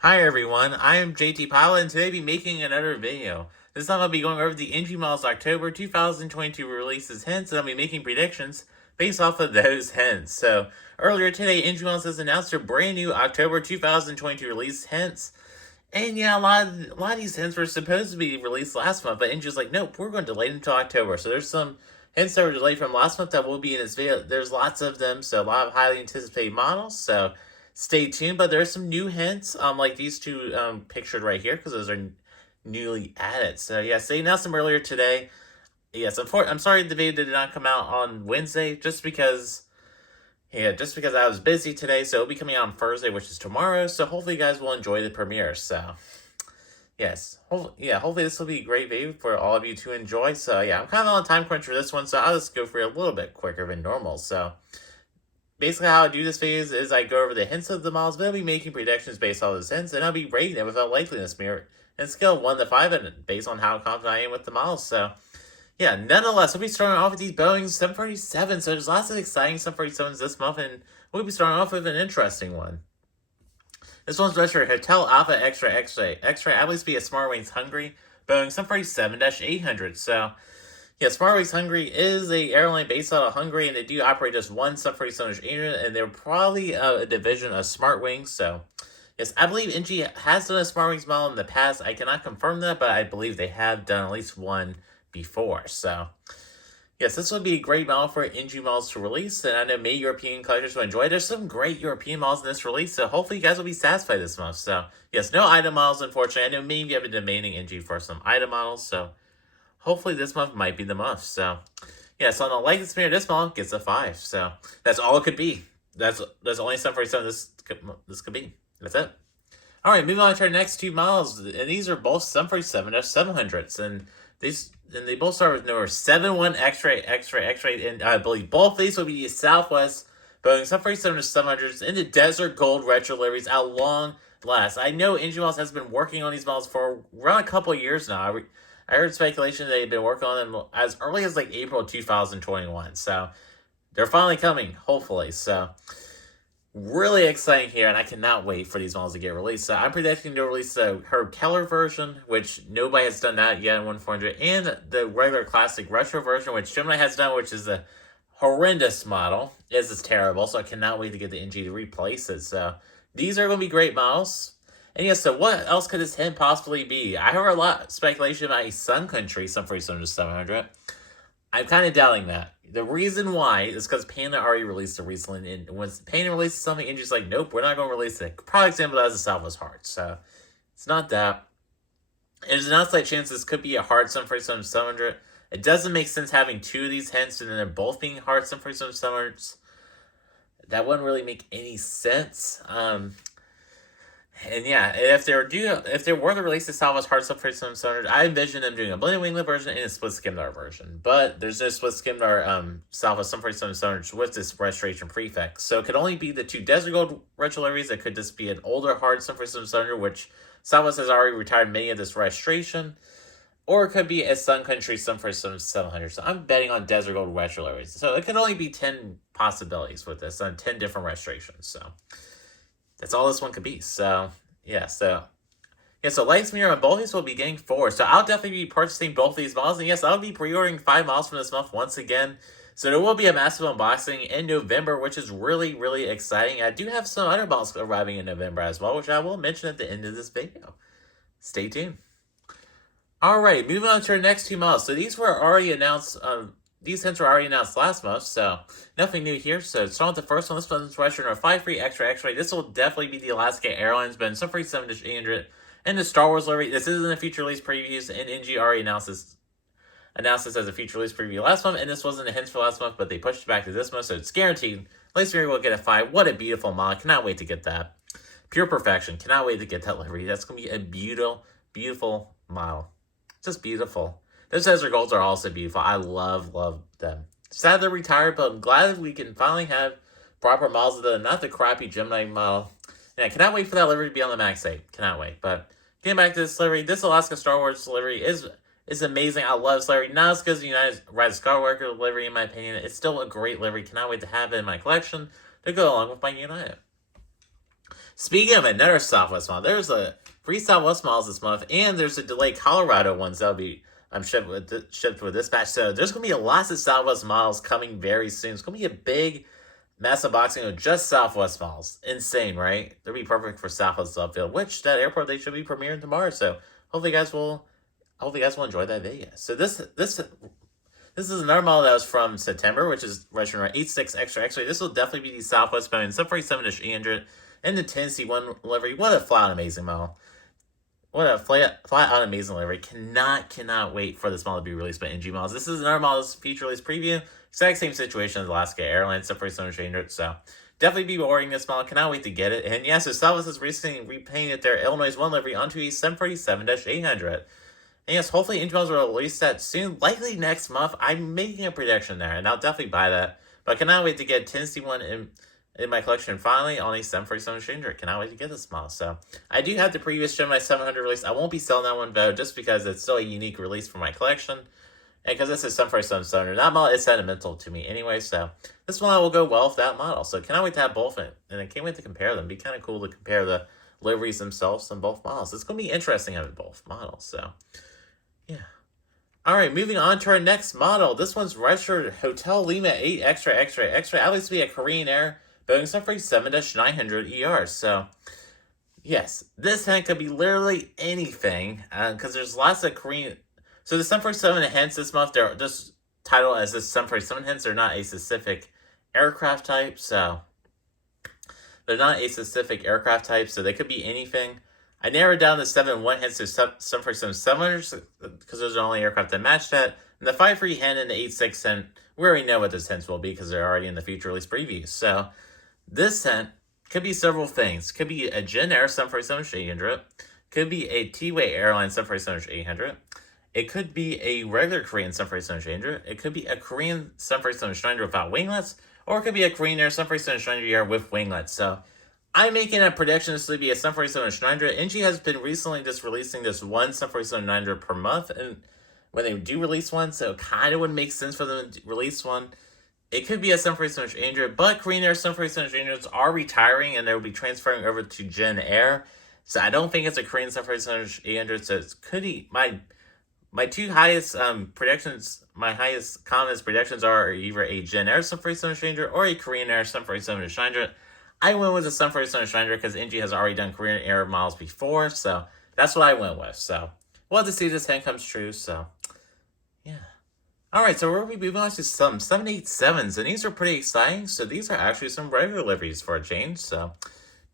Hi everyone, I am JT Pilot and today I'll be making another video. This time I'll be going over the NG Models October 2022 releases hints and I'll be making predictions based off of those hints. So earlier today, NG Models has announced their brand new October 2022 release hints. And yeah, a lot of these hints were supposed to be released last month, but NG's like, nope, we're going to delay them until October. So there's some hints that were delayed from last month that will be in this video. There's lots of them, so a lot of highly anticipated models. So stay tuned. But there's some new hints, like these two pictured right here, because those are newly added. So yes, they announced them earlier today. Yes, I'm sorry the video did not come out on Wednesday, just because I was busy today. So it'll be coming out on Thursday, which is tomorrow. So hopefully you guys will enjoy the premiere. So yes, hopefully this will be a great video for all of you to enjoy. So yeah, I'm kind of on a time crunch for this one, so I'll just go for it a little bit quicker than normal. So basically how I do this phase is I go over the hints of the models, but I'll be making predictions based on those hints, and I'll be rating them without likeliness mirror and scale 1 to 5 and based on how confident I am with the models. So yeah, nonetheless, we'll be starting off with these Boeing 747. So there's lots of exciting 747s this month, and we'll be starting off with an interesting one. This one's registered Hotel Alpha X-Ray X-Ray X-Ray. I believe to be a SmartWings Hungary Boeing 747-800. So yeah, SmartWings Hungary is a airline based out of Hungary, and they do operate just one 747-800, and they're probably a division of SmartWings. So yes, I believe NG has done a SmartWings model in the past. I cannot confirm that, but I believe they have done at least one before. So yes, this would be a great model for NG models to release, and I know many European collectors will enjoy it. There's some great European models in this release, so hopefully you guys will be satisfied this month. So yes, no item models, unfortunately. I know many of you have been demanding NG for some item models, so hopefully this month might be the month. So yeah, so on the like mirror, this model gets a 5. So that's all it could be. That's only 747 this could be. That's it. All right, moving on to our next two models, and these are both 747-700s, and they both start with number 71 X-ray X-ray X-ray, and I believe both of these will be the Southwest Boeing 747-700s in the Desert Gold retro liveries at long last. I know NG Models has been working on these models for around a couple of years now. I heard speculation they've been working on them as early as like April 2021, so they're finally coming, hopefully. So really exciting here, and I cannot wait for these models to get released. So I'm predicting to release the Herb Keller version, which nobody has done that yet in 1400, and the regular classic retro version, which Gemini has done, which is a horrendous model. This is terrible, so I cannot wait to get the NG to replace it. So these are going to be great models. And yes, so what else could this hint possibly be? I heard a lot of speculation about a Sun Country, some 700. I'm kind of doubting that. The reason why is because Panda already released it recently, and when Panda releases something, Andrew's like, nope, we're not going to release it. Probably example that as a Southwest Heart, so it's not that. There's an outside chance this could be a hard 700. It doesn't make sense having two of these hints and then they're both being hard 700s. That wouldn't really make any sense. And yeah, if they were to release the Southwest Hard Stuff for some Southern, I envision them doing a blended winglet version and a split skimdar version. But there's no split skimdar Southwest some for some Southern with this restoration prefix. So it could only be the two Desert Gold retro liveries. It could just be an older hard some for some Southern, which Southwest has already retired many of this restoration. Or it could be a Sun Country some for some 700. So I'm betting on Desert Gold retro liveries. So it could only be 10 possibilities with this on 10 different restorations. So that's all this one could be. So so Lights Mirror on both these will be getting 4. So I'll definitely be purchasing both these models. And yes, I'll be pre-ordering 5 models from this month once again. So there will be a massive unboxing in November, which is really, really exciting. I do have some other models arriving in November as well, which I will mention at the end of this video. Stay tuned. Alright, moving on to our next two models. So these were already announced. These hints were already announced last month, so nothing new here. So starting with the first one, this one's registered number 53 X-Ray X-Ray. This will definitely be the Alaska Airlines, but in some 7-800 and the Star Wars livery. This isn't a future release previews, and NG already announced this as a future release preview last month, and this wasn't a hint for last month, but they pushed it back to this month, so it's guaranteed. Lights Mirror will get a 5. What a beautiful model. Cannot wait to get that. Pure perfection. Cannot wait to get that livery. That's going to be a beautiful, beautiful model. Just beautiful. Those Desert Golds are also beautiful. I love them. Sad they're retired, but I'm glad we can finally have proper models of them, not the crappy Gemini model. And I cannot wait for that livery to be on the Max 8. Cannot wait. But getting back to this livery, this Alaska Star Wars livery is amazing. I love this livery. Not as good as the United Rise of Skywalker livery, in my opinion. It's still a great livery. Cannot wait to have it in my collection to go along with my United. Speaking of another Southwest model, there's a free Southwest models this month, and there's a delayed Colorado ones that'll be shipped with this batch. So there's gonna be lots of Southwest models coming very soon. It's gonna be a big, massive boxing of just Southwest models. Insane, right? They'll be perfect for Southwest Upfield, which that airport they should be premiering tomorrow. So hopefully you guys will enjoy that video. So this is another model that was from September, which is registration 86 Extra X-ray. This will definitely be the Southwest Boeing 747-800 and the Tennessee 1 livery. What a flat amazing model. What a flat out amazing livery. Cannot wait for this model to be released by NG Models. This is another model's feature release preview. Exact same situation as Alaska Airlines 747-800. So definitely be ordering this model. Cannot wait to get it. And yeah, so Southwest has recently repainted their Illinois 1 livery onto a 747-800. And yes, hopefully Intel will release that soon, likely next month. I'm making a prediction there, and I'll definitely buy that. But I cannot wait to get Tennessee 1 in my collection finally on a 747-800. Cannot wait to get this model. So I do have the previous Gemini 700 release. I won't be selling that one though, just because it's still a unique release for my collection. And because this is 747-700, that model is sentimental to me anyway. So this one will go well with that model. So cannot wait to have both in. And I can't wait to compare them. It'd be kind of cool to compare the liveries themselves on both models. It's going to be interesting having both models. So yeah. Alright, moving on to our next model. This one's registered Hotel Lima 8 Extra X-ray. Obviously be a Korean Air Boeing 747-900 ER. So, yes, this hint could be literally anything, because there's lots of Korean. So the 747 hints this month, they're just titled as the 747 hints. They're not a specific aircraft type, so they could be anything. I narrowed down the 7-1 hints to 747-700 because those are the only aircraft that match that. And the 5-3 hint and the 8-6 hint, we already know what those hints will be because they're already in the feature release previews. So this hint could be several things. Could be a Gen Air 747-800. Could be a T-Way Airline 747-800. It could be a regular Korean 747-800. It could be a Korean 747-900 without winglets. Or it could be a Korean Air 747-900 with winglets. So I'm making a prediction this will be a 747-900. NG has been recently just releasing this one 747-900 per month, and when they do release one, so it kind of would make sense for them to release one. It could be a 747-800, but Korean Air 747-800s are retiring, and they will be transferring over to Gen Air. So I don't think it's a Korean 747-800, so it could be my two highest predictions, my highest comments predictions are either a Gen Air 747-800 or a Korean Air 747-900. I went with the 747-900 because NG has already done Korean Air models before, so that's what I went with. So we'll have to see if this hint comes true. So yeah. Alright, so we'll be moving on to some 787s, and these are pretty exciting. So these are actually some regular liveries for a change. So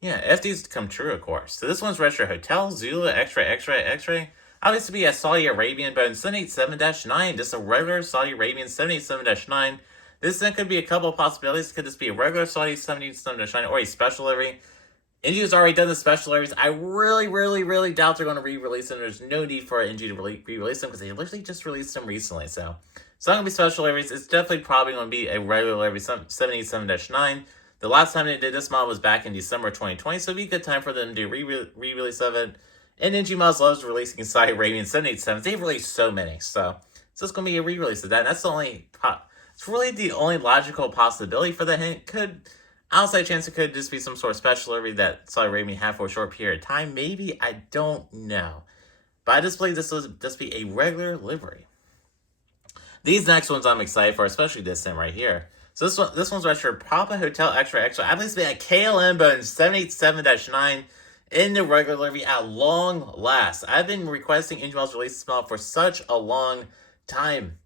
yeah, if these come true, of course. So this one's registered Hotel Zulu X-ray. Obviously be a Saudi Arabian Boeing 787-9, just a regular Saudi Arabian 787-9. This then could be a couple of possibilities. Could this be a regular Saudi 787-9 or a special livery? NG has already done the special liveries. I really doubt they're going to re-release them. There's no need for NG to re-release them because they literally just released them recently. So it's not going to be special liveries. It's definitely probably going to be a regular livery 787-9. The last time they did this model was back in December 2020, so it'd be a good time for them to re-release of it. And NG Models loves releasing Saudi Arabian 787s. They've released so many, so it's going to be a re-release of that. And that's the only it's really the only logical possibility for the hint. Outside chance it could just be some sort of special livery that Saudi Arabia had for a short period of time. Maybe, I don't know. But I just believe this will just be a regular livery. These next ones I'm excited for, especially this hint right here. So this one's registered Papa Hotel Extra. I believe it's been a KLM Boeing 787-9 in the regular livery at long last. I've been requesting Ingel's release this model for such a long time.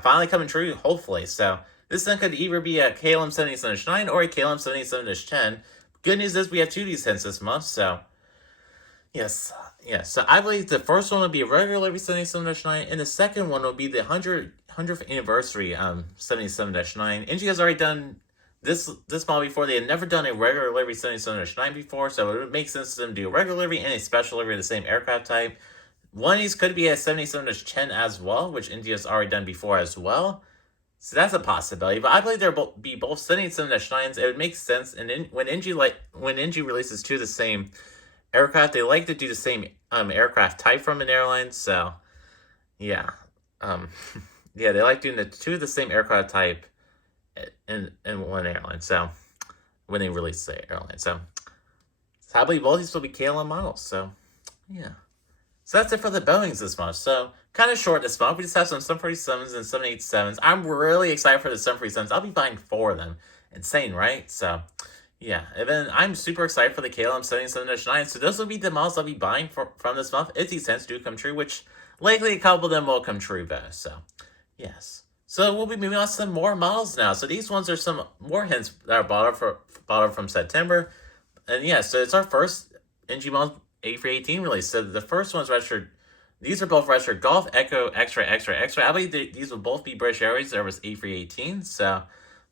Finally coming true, hopefully. So this then could either be a KLM 787-9 or a KLM 787-10. Good news is we have two of these hints this month, so yes. So I believe the first one will be a regular livery 787-9, and the second one will be the 100th anniversary 787-9. NG has already done this model before. They had never done a regular livery 787-9 before, so it would make sense to them to do a regular livery and a special livery of the same aircraft type. One of these could be a 77-10 as well, which India has already done before as well. So that's a possibility. But I believe there'll be both 77-9s. It would make sense. And when NG releases two of the same aircraft, they like to do the same aircraft type from an airline. So yeah, yeah, they like doing the two of the same aircraft type in one airline. So when they release the airline, so So I believe both these will be KLM models. So, yeah. So that's it for the Boeings this month. So kind of short this month. We just have some 747s and 787s. I'm really excited for the 747s. I'll be buying 4 of them. Insane, right? So yeah. And then I'm super excited for the KLM 77-9. So those will be the models I'll be buying from this month if these hints do come true, which likely a couple of them will come true though. So yes. So we'll be moving on to some more models now. So these ones are some more hints that are bought up from September. And yeah, so it's our first NG model A318 release. So the first one's registered. These are both registered Golf, Echo, X-Ray, X-Ray, X-Ray. I believe these will both be British Airways. There was A318. So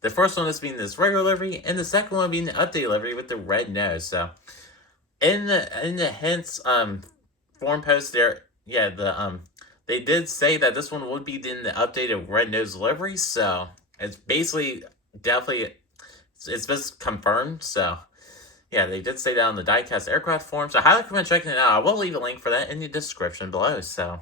the first one is being this regular livery, and the second one being the updated livery with the red nose. So in the hints forum post there, yeah, they did say that this one would be in the updated red nose livery. So it's basically definitely it's just confirmed. So yeah, they did say that on the diecast aircraft forum, so I highly recommend checking it out. I will leave a link for that in the description below. So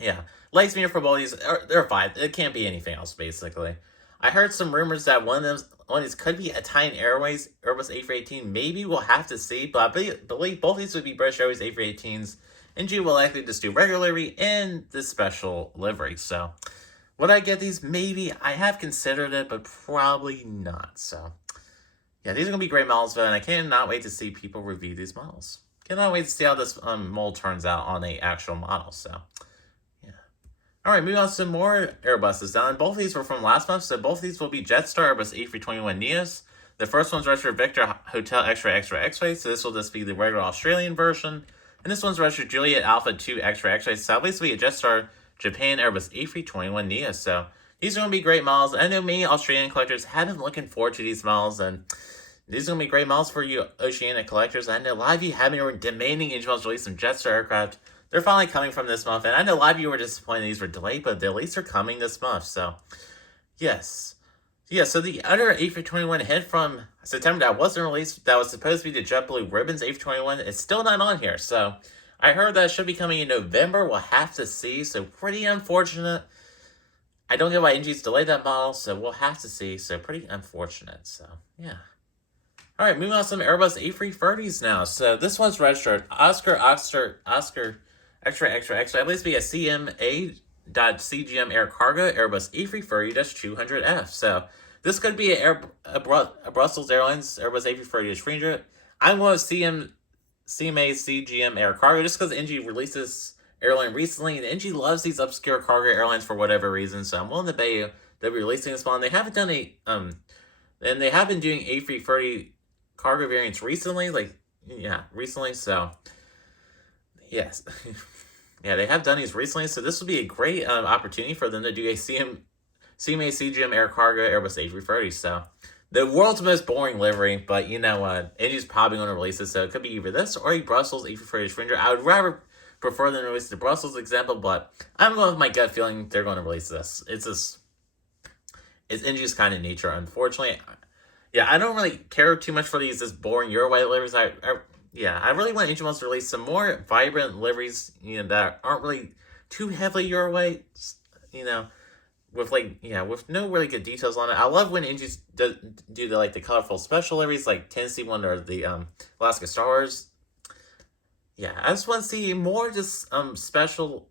yeah, legs meter for both these, they're fine. It can't be anything else basically. I heard some rumors that one of these could be Italian Airways Airbus A318. Maybe we'll have to see, but I believe both these would be British Airways A318s, and G will likely just do regular livery and the special livery. So would I get these? Maybe. I have considered it, but probably not. So yeah, these are going to be great models, though, and I cannot wait to see people review these models. Cannot wait to see how this mold turns out on a actual model, so yeah. Alright, moving on to some more Airbuses now, and both of these were from last month, so both of these will be Jetstar Airbus A321neos. The first one's registered Victor Hotel X-Ray X-Ray X-Ray, so this will just be the regular Australian version. And this one's registered Juliet Alpha 2 X-Ray X-Ray, so at least we a Jetstar Japan Airbus A321neo, so these are going to be great models. I know many Australian collectors have been looking forward to these models, and these are going to be great models for you Oceanic collectors. I know a lot of you have been demanding engine models release some Jetstar aircraft. They're finally coming from this month, and I know a lot of you were disappointed these were delayed, but at least they're coming this month, so yes. Yeah, so the other A321 hit from September that wasn't released, that was supposed to be the JetBlue Ribbons A321, it's still not on here, so I heard that should be coming in November. We'll have to see, so pretty unfortunate. I don't get why NG's delayed that model, so we'll have to see. So pretty unfortunate. So yeah. All right, moving on to some Airbus A330s now. So this one's registered Oscar X-ray X-ray. I believe it's be a CMA.CGM Air Cargo Airbus A330-200F. So this could be a Brussels Airlines Airbus A330-300. I'm going with CMA CGM Air Cargo just because NG released this airline recently, and NG loves these obscure cargo airlines for whatever reason, so I'm willing to bet you they'll be releasing this one. They haven't done and they have been doing A330 cargo variants recently, recently, so yes. Yeah, they have done these recently, so this will be a great opportunity for them to do a CMA CGM Air Cargo Airbus A330, so the world's most boring livery, but you know what, NG's probably going to release it, so it could be either this or a Brussels A330-300. I would rather prefer them to release the Brussels example, but I'm going with my gut feeling they're going to release this. It's NG's kind of nature, unfortunately. Yeah, I don't really care too much for these boring Euro white liveries. I really want NG wants to release some more vibrant liveries, that aren't really too heavily Euro white, with no really good details on it. I love when NG's do the colorful special liveries, like Tennessee one or the Alaska Star Wars. Yeah, I just want to see more special,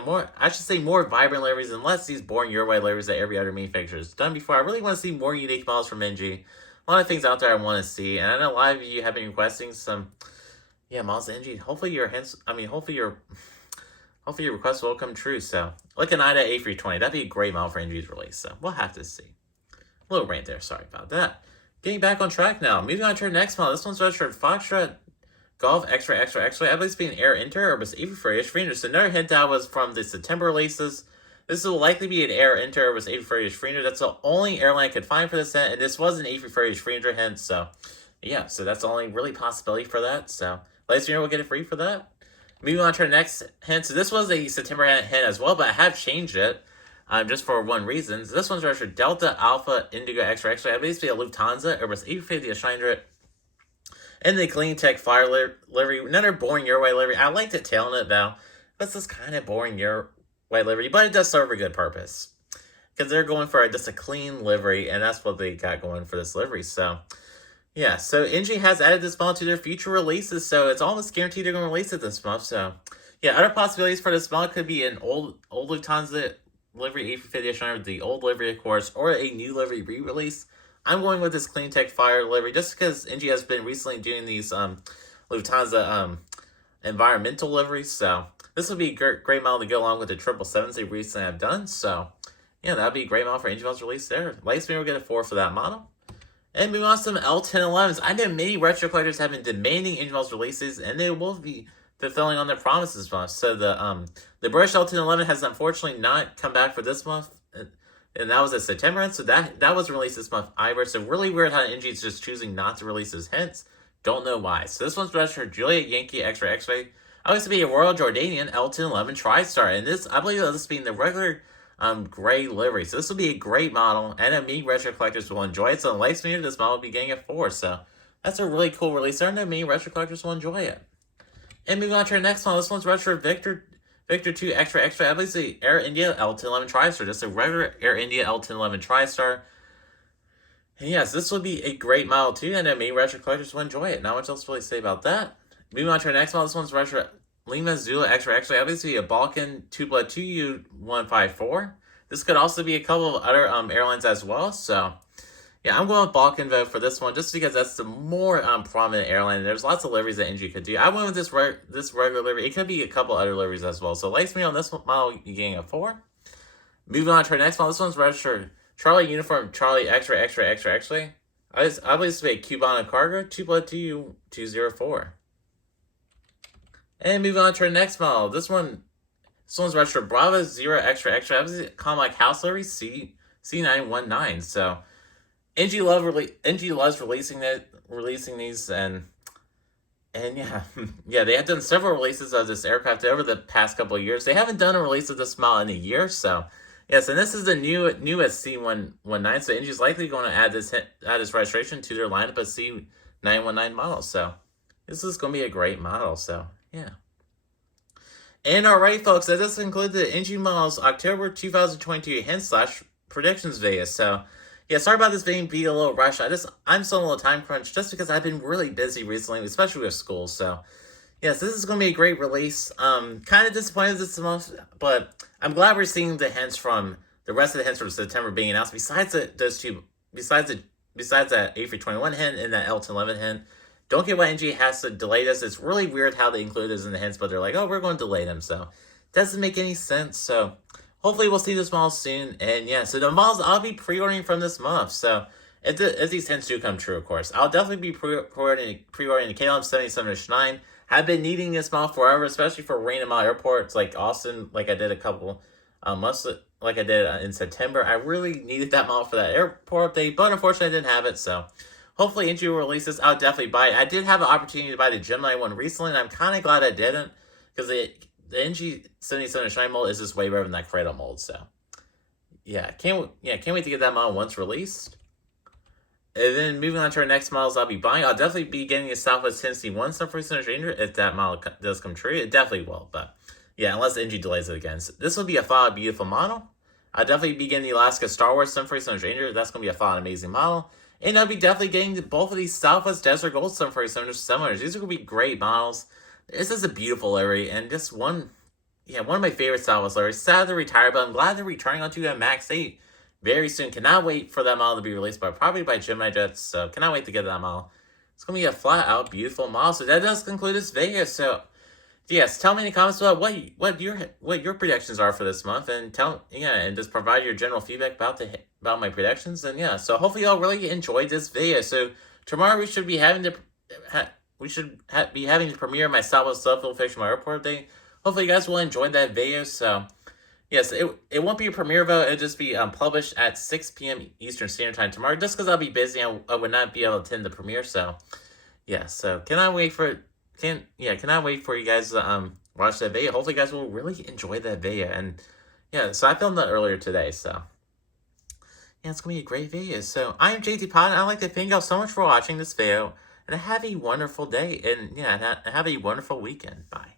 more vibrant liveries and less these boring Euro white liveries that every other manufacturer has done before. I really want to see more unique models from NG. A lot of things out there I want to see, and I know a lot of you have been requesting some, models of NG. Hopefully your requests will come true. So, like an IDA A320, that'd be a great model for NG's release. So we'll have to see. A little rant there, sorry about that. Getting back on track now. Moving on to our next model. This one's registered Foxtrot Golf X-ray X-ray X-ray. I believe it's being Air Inter Airbus A330-300. So another hint that was from the September releases. This will likely be an Air Inter Airbus A330-300. That's the only airline I could find for this hint, and this was an A330-300 hint. So yeah, so that's the only really possibility for that. So ladies and gentlemen, we'll get it free for that. Moving on to our next hint. So this was a September hint as well, but I have changed it. Just for one reason. So this one's registered Delta Alpha Indigo X-ray X-ray. I believe it's a Lufthansa Airbus A350-300. And the Clean Tech Flyer livery, another boring Euro white livery. I like the tail on it though, but it's this kind of boring Euro white livery, but it does serve a good purpose because they're going for just a clean livery, and that's what they got going for this livery. So Yeah, so NG has added this model to their future releases, so it's almost guaranteed they're going to release it this month. So, yeah, other possibilities for this model could be an old Lufthansa livery A350 edition, the old livery, of course, or a new livery re-release. I'm going with this Clean Tech Fire livery just because NG has been recently doing these Lufthansa environmental liveries, so this would be a great model to go along with the 777s they recently have done. So, yeah, that'd be a great model for NG models release there. Likes me, we'll get a 4 for that model. And moving on to some L1011s. I know many retro collectors have been demanding Angel Models releases, and they will be fulfilling on their promises month. So the British L1011 has unfortunately not come back for this month, and that was in September, and so that was released this month either. So really weird how NG is just choosing not to release his hints. Don't know why. So this one's registered Juliet Yankee X-Ray X-Ray. I used to be a Royal Jordanian L1011 TriStar, and this I believe this being the regular gray livery. So this will be a great model, and many retro collectors will enjoy it. So in the latest meter, this model will be getting a 4. So that's a really cool release. I know many retro collectors will enjoy it. And moving on to our next model, this one's retro Victor 2 Extra Extra. I believe it's the Air India L1011 TriStar, just a regular Air India L1011 TriStar. And yes, this will be a great model too, and many retro collectors will enjoy it. Not much else to really say about that. Moving on to our next model, this one's retro Lima Zula X-Ray X-Ray, obviously a Balkan 2 2U154. This could also be a couple of other airlines as well. So, yeah, I'm going with Balkan vote for this one just because that's the more prominent airline. There's lots of liveries that NG could do. I went with this regular livery. It could be a couple other liveries as well. So, likes me on this model, you're getting a 4. Moving on to our next model, this one's registered Charlie Uniform Charlie X-Ray X-Ray X-Ray X-Ray. I believe this will be a Cubana Cargo 2 And moving on to our next model. This one's registered Bravo 0 Extra Extra. Obviously, Comic House livery C919. So NG loves releasing these, and yeah, yeah, they have done several releases of this aircraft over the past couple of years. They haven't done a release of this model in a year, so yes, and this is the newest C119. So NG is likely going to add this registration to their lineup of C919 models. So this is going to be a great model. So yeah. And alright, folks, that does conclude the NG Models October 2022 hint/predictions video. So, yeah, sorry about this video being a little rushed. I'm still in a little time crunch just because I've been really busy recently, especially with school. So, yes, this is going to be a great release. Kind of disappointed this month, but I'm glad we're seeing the hints from the rest of the hints from September being announced. Besides that A321 hint and that L1011 hint. Don't get why NG has to delay this. It's really weird how they include this in the hints, but they're like, oh, we're going to delay them. So, doesn't make any sense. So, hopefully we'll see this model soon. And yeah, so the models I'll be pre-ordering from this month. So, if these hints do come true, of course, I'll definitely be pre-ordering the KLUV 77-9. Have been needing this model forever, especially for random airports like Austin, like I did a couple months, like I did in September. I really needed that model for that airport update, but unfortunately I didn't have it. So, hopefully NG will release this. I'll definitely buy it. I did have an opportunity to buy the Gemini one recently, and I'm kind of glad I didn't, because the NG 77 mold is just way better than that Cradle mold. So, yeah, can't wait to get that model once released. And then moving on to our next models I'll be buying. I'll definitely be getting a Southwest Tennessee 1 Sunfree Center Ranger if that model does come true. It definitely will, but yeah, unless NG delays it again. So this will be a fine, beautiful model. I'll definitely be getting the Alaska Star Wars Sunfree Center Ranger. That's going to be a fine, amazing model. And I'll be definitely getting both of these Southwest Desert Gold Sunfree Centers. These are going to be great models. This is a beautiful livery, and just one of my favorite Southwest liveries. Sad to retire, but I'm glad they're returning onto a Max 8 very soon. Cannot wait for that model to be released, probably by Gemini Jets, so cannot wait to get that model. It's going to be a flat-out beautiful model. So that does conclude this video. So, yes, tell me in the comments below what your predictions are for this month, and and just provide your general feedback about my predictions. And yeah, so hopefully y'all really enjoyed this video. So tomorrow we should be having the premiere of my Southwest Level Fictional Airport Day. Hopefully you guys will enjoy that video. So yes, it won't be a premiere vote. It'll just be published at 6 p.m. Eastern Standard Time tomorrow. Just because I'll be busy, I would not be able to attend the premiere. So yeah, so cannot wait for you guys to watch that video. Hopefully you guys will really enjoy that video. And yeah, so I filmed that earlier today, so yeah, it's gonna be a great video. So I'm JT Pod, and I'd like to thank y'all so much for watching this video, and have a wonderful day, and yeah, have a wonderful weekend. Bye.